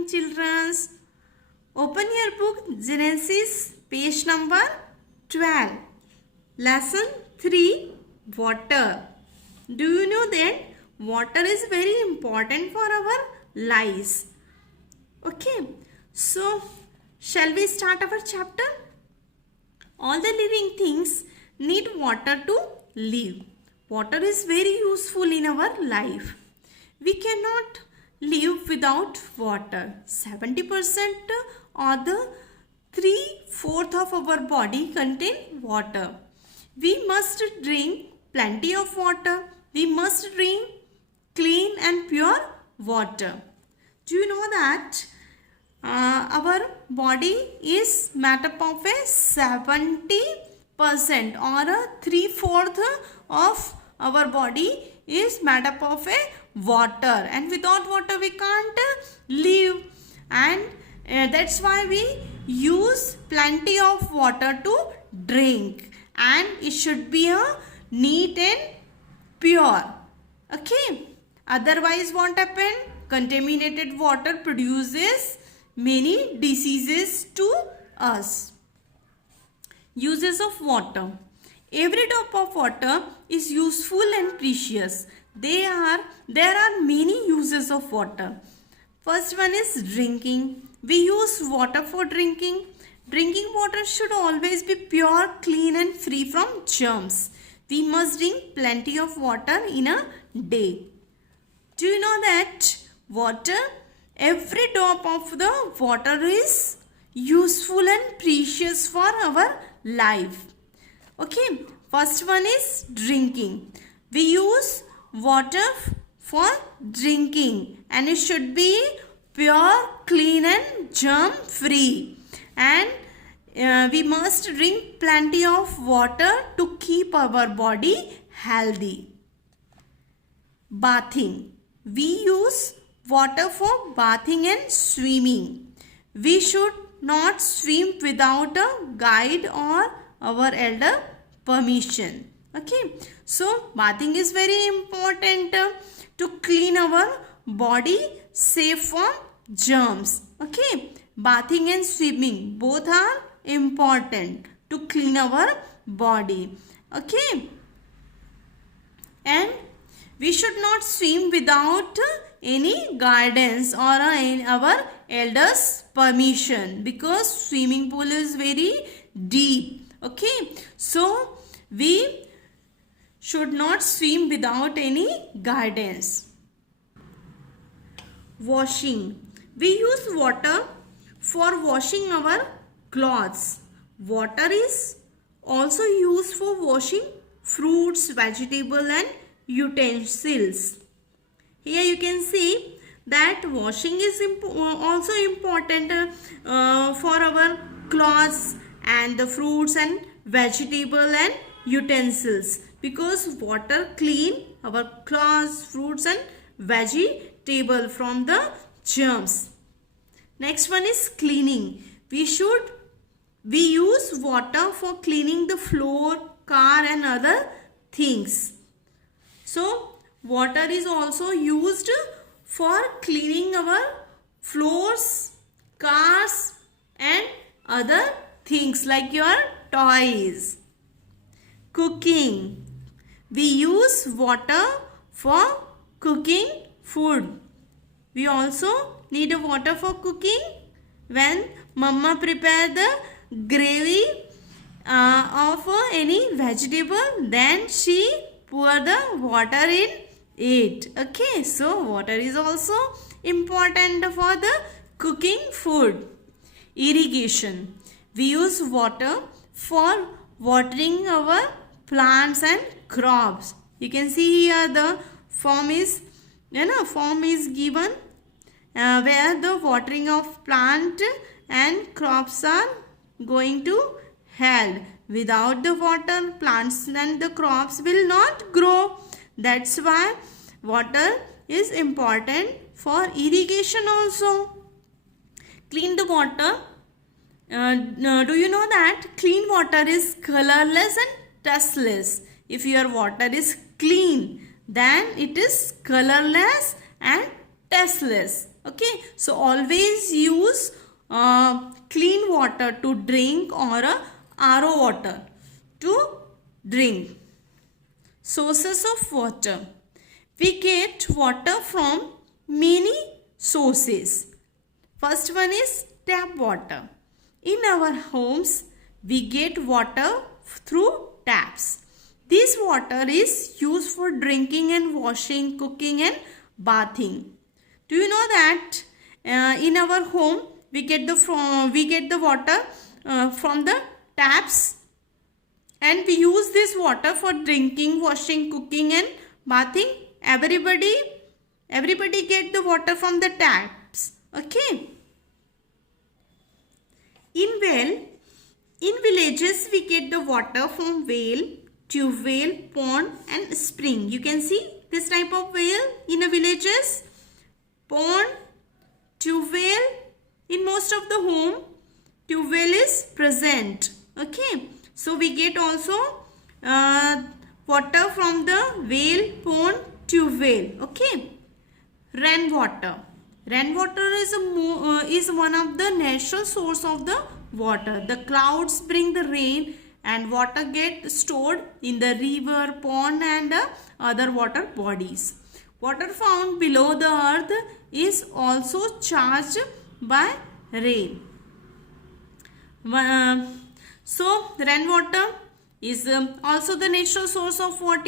morning, children. Open your book Genesis, page number 12. Lesson 3, Water. Do you know that water is very important for our lives? Okay, so shall we start our chapter? All the living things need water to live. Water is very useful in our life. We cannot live without water. 70% or the 3/4 of our body contain water. We must drink plenty of water. We must drink clean and pure water. Do you know that our body is made up of a 70% or a 3/4 of our body is made up of a water, and without water we can't live, and that's why we use plenty of water to drink, and it should be a neat and pure. Okay, otherwise what happen? Contaminated water produces many diseases to us. Uses of water. Every drop of water is useful and precious. There are many uses of water. First one is drinking. We use water for drinking. Drinking water should always be pure, clean and free from germs. We must drink plenty of water in a day. Do you know that water, every drop of the water is useful and precious for our life? Okay, first one is drinking. We use water for drinking, and it should be pure, clean and germ free, and we must drink plenty of water to keep our body healthy. Bathing. We use water for bathing and swimming. We should not swim without a guide or our elder permission. Okay, so bathing is very important to clean our body, safe from germs. Okay, bathing and swimming both are important to clean our body. Okay, and we should not swim without any guidance or our elders permission, because swimming pool is very deep. Okay, so we should not swim without any guidance. Washing. We use water for washing our clothes. Water is also used for washing fruits, vegetables and utensils. Here you can see that washing is also important for our clothes and the fruits and vegetable and utensils, because water clean our clothes, fruits and vegetable from the germs. Next one is cleaning. We use water for cleaning the floor, car and other things. So water is also used for cleaning our floors, cars and other things like your toys. Cooking. We use water for cooking food. We also need water for cooking. When mama prepare the gravy of any vegetable, then she pour the water in it. Okay, so water is also important for the cooking food. Irrigation. We use water for watering our plants and crops. You can see here the form is given where the watering of plant and crops are going to held. Without the water, plants and the crops will not grow. That's why water is important for irrigation also. Clean the water. Do you know that clean water is colorless and tasteless? If your water is clean, then it is colorless and tasteless. Okay, so always use clean water to drink or RO water to drink. Sources of water. We get water from many sources. First one is tap water. In our homes, we get water through taps. This water is used for drinking and washing, cooking and bathing. Do you know that in our home we get the water from the taps, and we use this water for drinking, washing, cooking and bathing. Everybody get the water from the taps. Okay. In villages we get the water from well, tube well, pond and spring. You can see this type of well in a villages. Pond, tube well. In most of the home, tube well is present. Okay. So we get also water from the well, pond, tube well. Okay. Rainwater. Rainwater is one of the natural source of the water. The clouds bring the rain and water get stored in the river, pond and other water bodies. Water found below the earth is also charged by rain. So rainwater is also the natural source of water,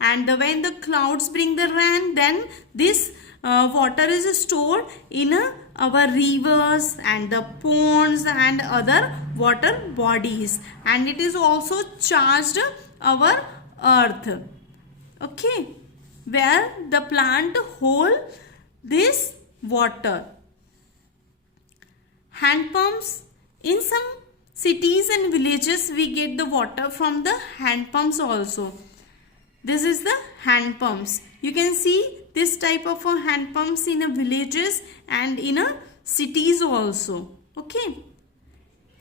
and when the clouds bring the rain, then this water is stored in our rivers and the ponds and other water bodies, and it is also charged our earth. Okay, where the plant hold this water. Hand pumps. In some cities and villages we get the water from the hand pumps also. This is the hand pumps. You can see this type of hand pumps in a villages and in a cities also. Okay.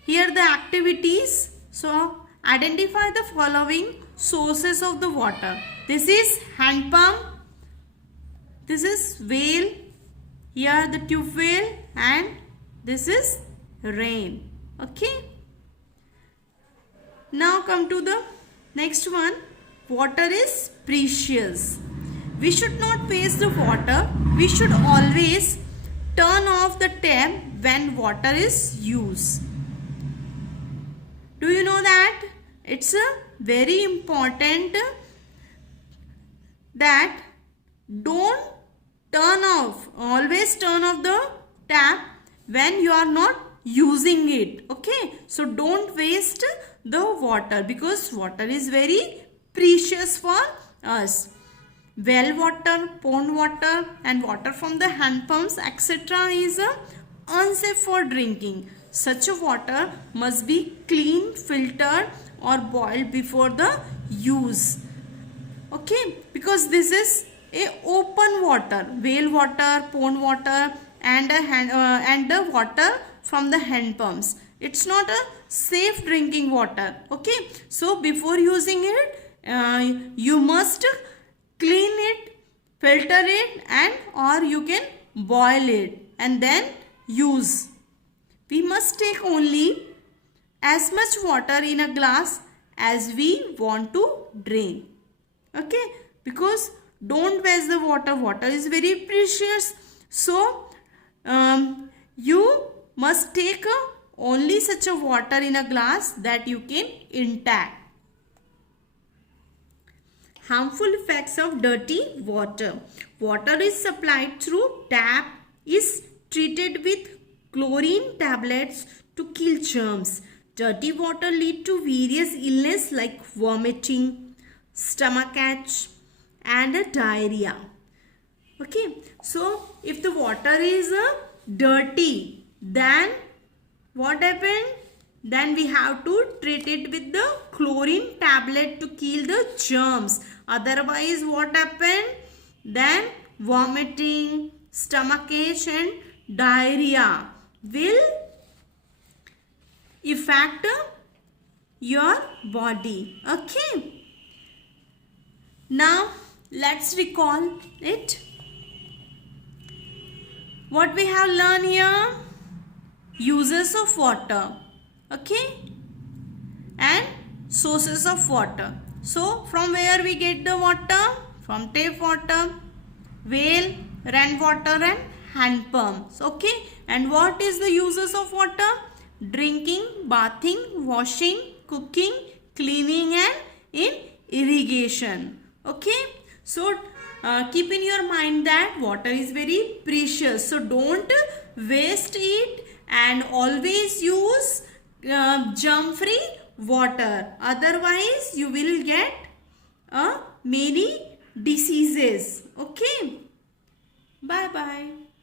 Here the activities. So identify the following sources of the water. This is hand pump. This is well. Here the tube well, and this is rain. Okay. Now come to the next one. Water is precious. We should not waste the water. We should always turn off the tap when water is used. Do you know that? It's very important that don't turn off. Always turn off the tap when you are not using it. Okay. So don't waste the water, because water is very precious for us. Well water, pond water and water from the hand pumps etc. is unsafe for drinking. Such a water must be cleaned, filtered or boiled before the use. Okay, because this is a open water, well water, pond water and the water from the hand pumps. It's not a safe drinking water. Okay, so before using it, you must clean it, filter it, and or you can boil it and then use. We must take only as much water in a glass as we want to drain. Okay, because don't waste the water. Water is very precious. So you must take only such a water in a glass that you can intact. Harmful effects of dirty water. Water is supplied through tap, is treated with chlorine tablets to kill germs. Dirty water lead to various illness like vomiting, stomachache and diarrhea. Okay, so if the water is dirty, then what happened? Then we have to treat it with the chlorine tablet to kill the germs. Otherwise what happened? Then vomiting, stomachache and diarrhea will affect your body. Okay. Now let's recall it. what we have learned here? Uses of water, okay, and sources of water. So from where we get the water? From tap water, well, rainwater and hand pumps, okay. And what is the uses of water? Drinking, bathing, washing, cooking, cleaning and in irrigation, okay. So keep in your mind that water is very precious, so don't waste it and always use germ free water, otherwise you will get many diseases, okay. Bye bye.